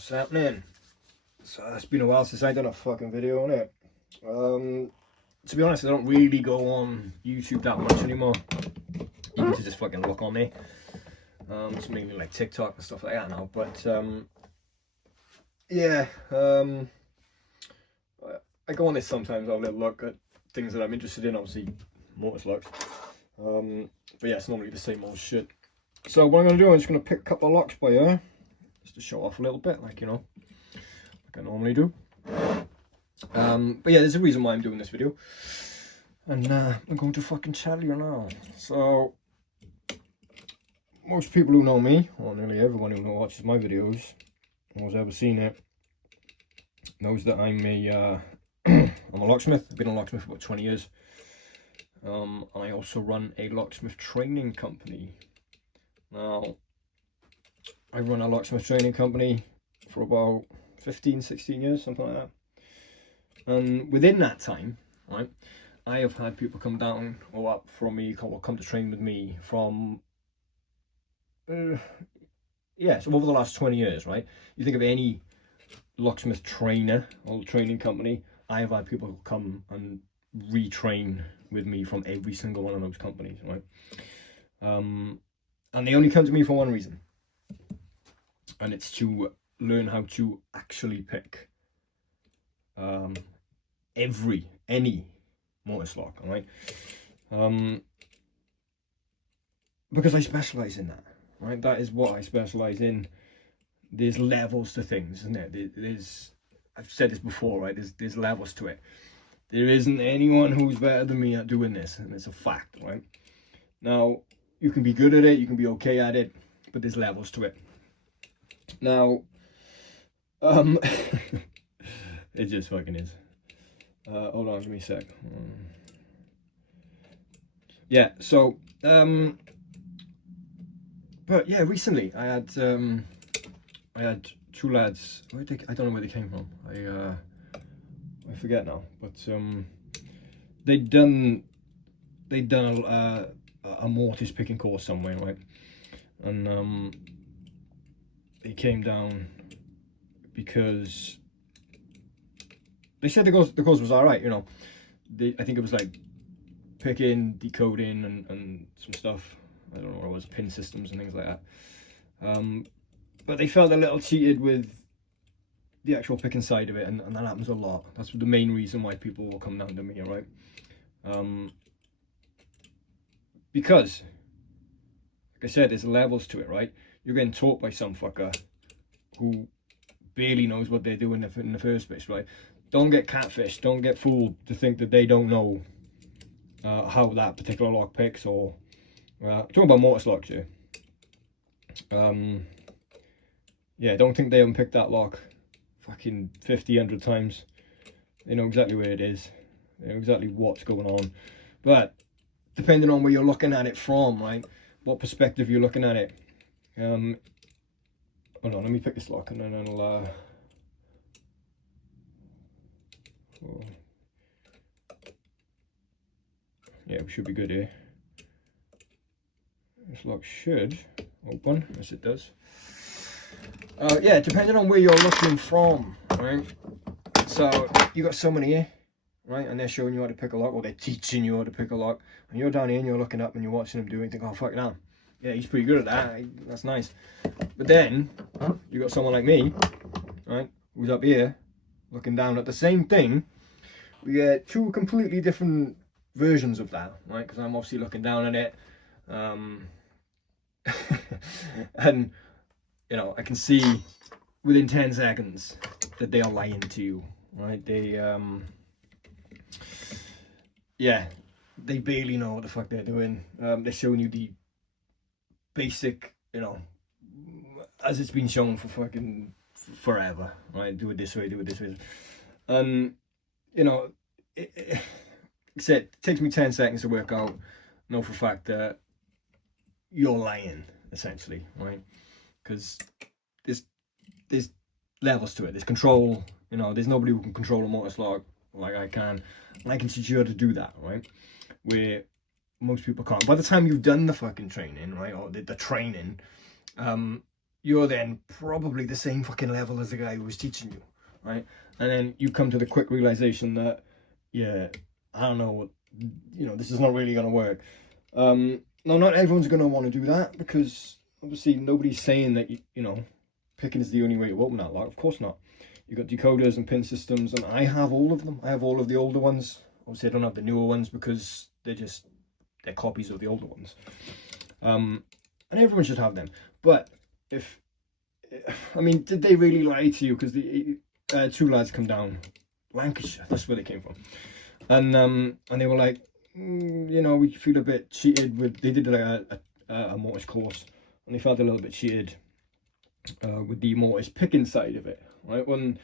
What's happening? So it's been a while since I done a fucking video on it. To be honest, I don't really go on YouTube that much anymore. You can just fucking look on me. It's mainly like TikTok and stuff like that now. But yeah, I go on this sometimes. I'll look at things that I'm interested in. Obviously, motorslocks. But yeah, it's normally the same old shit. So what I'm gonna do, I'm just gonna pick a couple of locks by you, just to show off a little bit, like, you know, like I normally do. But yeah, there's a reason why I'm doing this video, and I'm going to fucking tell you now. So most people who know me, or nearly everyone who watches my videos, or has ever seen it, knows that I'm a I'm a locksmith. I've been a locksmith for about 20 years. And I also run a locksmith training company. Now, I run a locksmith training company for about 15, 16 years, something like that. And within that time, right, I have had people come down or up from me, or come to train with me from, so over the last 20 years, right? You think of any locksmith trainer or training company, I have had people come and retrain with me from every single one of those companies, right? And they only come to me for one reason, and it's to learn how to actually pick any motorslog, all right? Because I specialize in that, right? That is what I specialize in. There's levels to things, isn't it? There's, I've said this before, right? There's levels to it. There isn't anyone who's better than me at doing this, and it's a fact, right? Now, you can be good at it, you can be okay at it, but there's levels to it. Now, it just fucking is. Hold on, give me a sec. Yeah, so, but yeah, recently I had two lads. I don't know where they came from. I forget now, but they'd done a mortise picking course somewhere, right? And they came down because they said the course was all right, you know. I think it was like picking, decoding, and some stuff. I don't know what it was, pin systems and things like that. But they felt a little cheated with the actual picking side of it, and that happens a lot. That's the main reason why people will come down to me, all right? Because, like I said, there's levels to it, right? You're getting taught by some fucker who barely knows what they're doing in the first place, right? Don't get catfished. Don't get fooled to think that they don't know how that particular lock picks, or talking about motorslocks here. Yeah, don't think they haven't picked that lock fucking 50, 100 times. They know exactly where it is. They know exactly what's going on. But depending on where you're looking at it from, right? What perspective you're looking at it. Hold on, let me pick this lock and then I'll yeah, we should be good here. This lock should open, yes it does. Yeah, depending on where you're looking from, right? So you got someone here, right, and they're showing you how to pick a lock, or they're teaching you how to pick a lock, and you're down here and you're looking up and you're watching them do it, and you think, oh fuck now, yeah, he's pretty good at that, that's nice. But then you got someone like me, right, who's up here looking down at the same thing. We get two completely different versions of that, right? Because I'm obviously looking down at it, and you know, I can see within 10 seconds that they are lying to you, right? They yeah, they barely know what the fuck they're doing. They're showing you the basic, you know, as it's been shown for fucking forever, right? Do it this way, do it this way. You know, it takes me 10 seconds to work out, know for a fact that you're lying, essentially, right? Because there's levels to it. There's control, you know, there's nobody who can control a motorslog like I can. And I can teach you how to do that, right? Where most people can't. By the time you've done the fucking training, right, or the training, you're then probably the same fucking level as the guy who was teaching you, right? And then you come to the quick realization that, yeah, I don't know, you know, this is not really going to work. Now, not everyone's going to want to do that, because obviously nobody's saying that, you know, picking is the only way to open that lock. Of course not. You've got decoders and pin systems, and I have all of them. I have all of the older ones. Obviously, I don't have the newer ones because they're copies of the older ones. And everyone should have them. But I mean, did they really lie to you? Because the two lads come down Lancashire, that's where they came from, and they were like, you know, we feel a bit cheated with. They did like a mortise course, and they felt a little bit cheated with the mortise picking side of it, right? When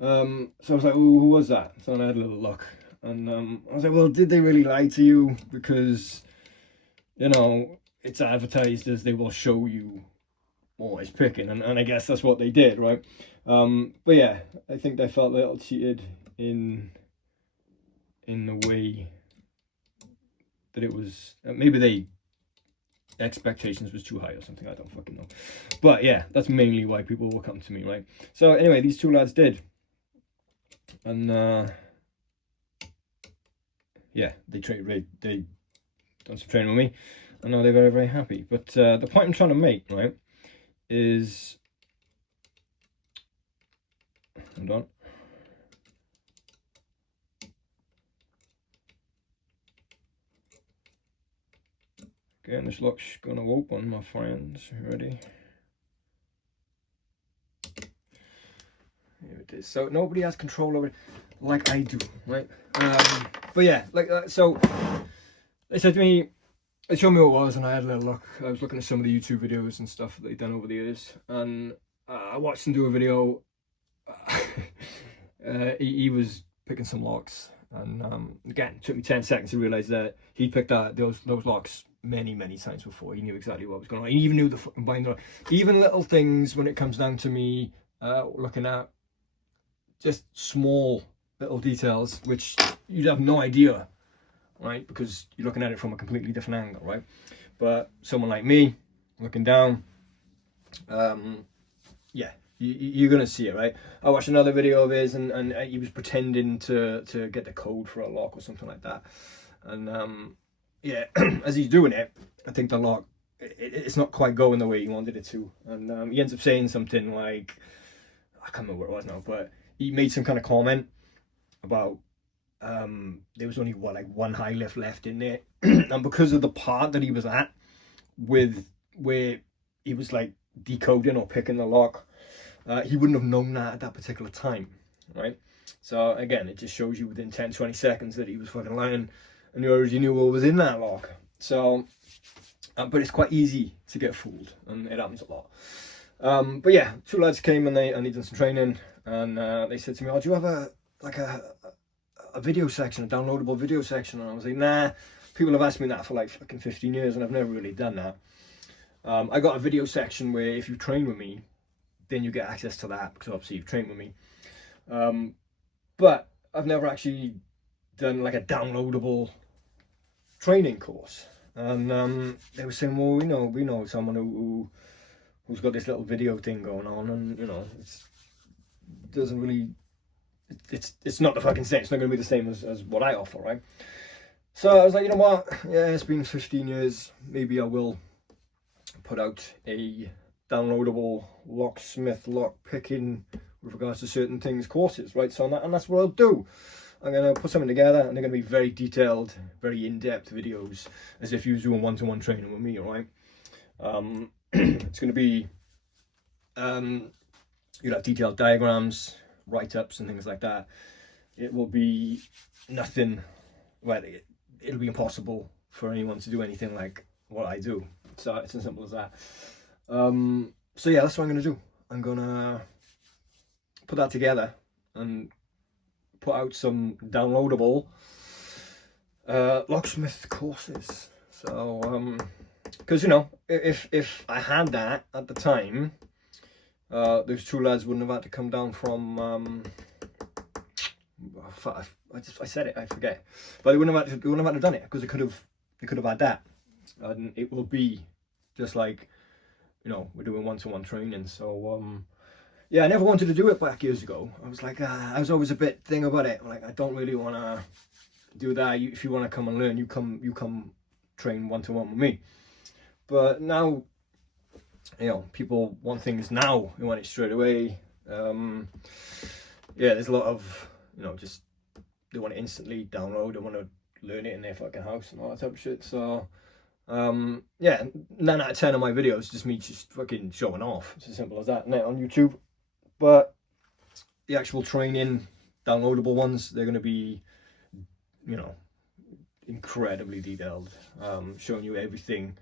so I was like, oh, who was that? So I had a little look, and I was like, well, did they really lie to you? Because, you know, it's advertised as they will show you mortise picking, and I guess that's what they did, right? But yeah, I think they felt a little cheated in the way that it was, maybe expectations was too high or something, I don't fucking know. But yeah, that's mainly why people will come to me, right? So anyway, these two lads did, and yeah, they done some training with me, and now they're very, very happy. But the point I'm trying to make, right, is, hold on. Okay, and this lock's gonna open, my friends. Ready? Here it is. So nobody has control over it like I do, right? But yeah, like so they said to me, they showed me what it was, and I had a little look. I was looking at some of the YouTube videos and stuff that they've done over the years, and I watched them do a video. He was picking some locks, and again, it took me 10 seconds to realize that he picked those locks many times before. He knew exactly what was going on. He even knew the fucking binder. Even little things when it comes down to me looking at just small little details which you'd have no idea, right? Because you're looking at it from a completely different angle, right? But someone like me looking down, yeah, you're gonna see it, right? I watched another video of his, and he was pretending to get the code for a lock or something like that, and yeah, as he's doing it, I think the lock, it's not quite going the way he wanted it to, and he ends up saying something like, I can't remember what it was now, but he made some kind of comment about there was only like one high lift left in there, and because of the part that he was at with where he was like decoding or picking the lock, he wouldn't have known that at that particular time, right? So again, it just shows you within 10-20 seconds that he was fucking lying, and you already knew what was in that lock. So but it's quite easy to get fooled, and it happens a lot. But yeah, two lads came, and they did some training, and they said to me, oh, do you have a video section, a downloadable video section? And I was like, nah, people have asked me that for like fucking 15 years, and I've never really done that. I got a video section where if you train with me, then you get access to that, because obviously you've trained with me. But I've never actually done like a downloadable training course. And they were saying, well, we know someone who's got this little video thing going on, and you know, it's not the fucking same. It's not going to be the same as what I offer, right? So I was like, you know what? Yeah, it's been 15 years. Maybe I will put out a downloadable locksmith, lock picking with regards to certain things courses, right? So that's what I'll do. I'm going to put something together, and they're going to be very detailed, very in-depth videos, as if you were doing one-to-one training with me, all right? It's going to be, you'll have detailed diagrams, write-ups and things like that. It will be nothing, well, it'll be impossible for anyone to do anything like what I do. So it's as simple as that. So yeah, that's what I'm going to do. I'm going to put that together and put out some downloadable locksmith courses. So because, you know, if I had that at the time, those two lads wouldn't have had to come down from I said it, I forget, but they wouldn't have had to done it, because they could have had that, and it will be just like you know, we're doing one-to-one training. So yeah, I never wanted to do it back years ago. I was like, I was always a bit thing about it. Like, I don't really want to do that. If you want to come and learn, you come train one-to-one with me. But now, you know, people want things now. They want it straight away. Yeah, there's a lot of, you know, just they want it instantly download. They want to learn it in their fucking house and all that type of shit. So yeah, 9 out of 10 of my videos just me just fucking showing off. It's as simple as that. Now on YouTube, but the actual training downloadable ones, they're going to be, you know, incredibly detailed, showing you everything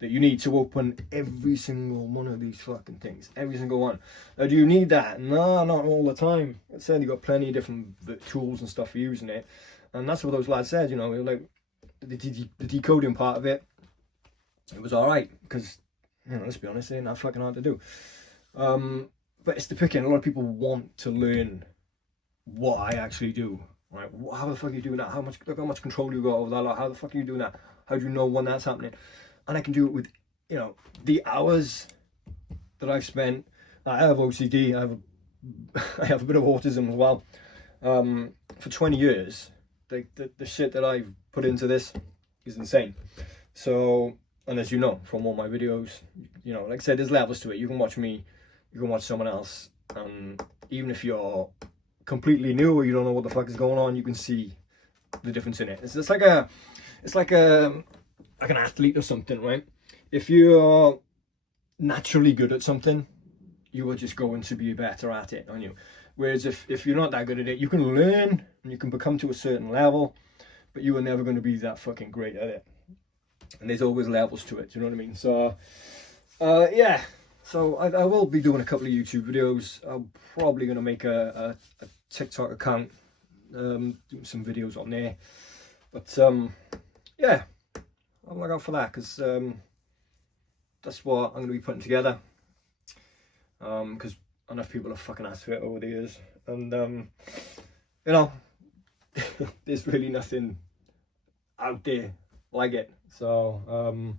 that you need to open every single one of these fucking things, every single one. Now, do you need that? No, not all the time. I said you got plenty of different tools and stuff for using it, and that's what those lads said. You know, like the decoding part of it, it was all right because, you know, let's be honest, it ain't that fucking hard to do. But it's the picking. A lot of people want to learn what I actually do. Right? How the fuck are you doing that? How much control you got over that? How the fuck are you doing that? How do you know when that's happening? And I can do it with, you know, the hours that I've spent. I have OCD. I have a bit of autism as well. For 20 years, the shit that I've put into this is insane. So, and as you know from all my videos, you know, like I said, there's levels to it. You can watch me, you can watch someone else, and even if you're completely new or you don't know what the fuck is going on, you can see the difference in it. It's like an athlete or something, right? If you're naturally good at something, you are just going to be better at it, aren't you? Whereas if you're not that good at it, you can learn and you can become to a certain level, but you are never going to be that fucking great at it. And there's always levels to it, do you know what I mean? So yeah, so I will be doing a couple of YouTube videos. I'm probably going to make a TikTok account, do some videos on there. But yeah, I'll look out for that, because that's what I'm going to be putting together. Because enough people have fucking asked for it over the years, and you know, there's really nothing out there like it. So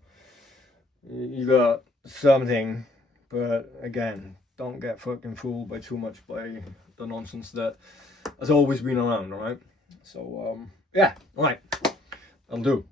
you got something, but again, don't get fucking fooled by too much by the nonsense that has always been around. All right, so yeah, all right, I'll do.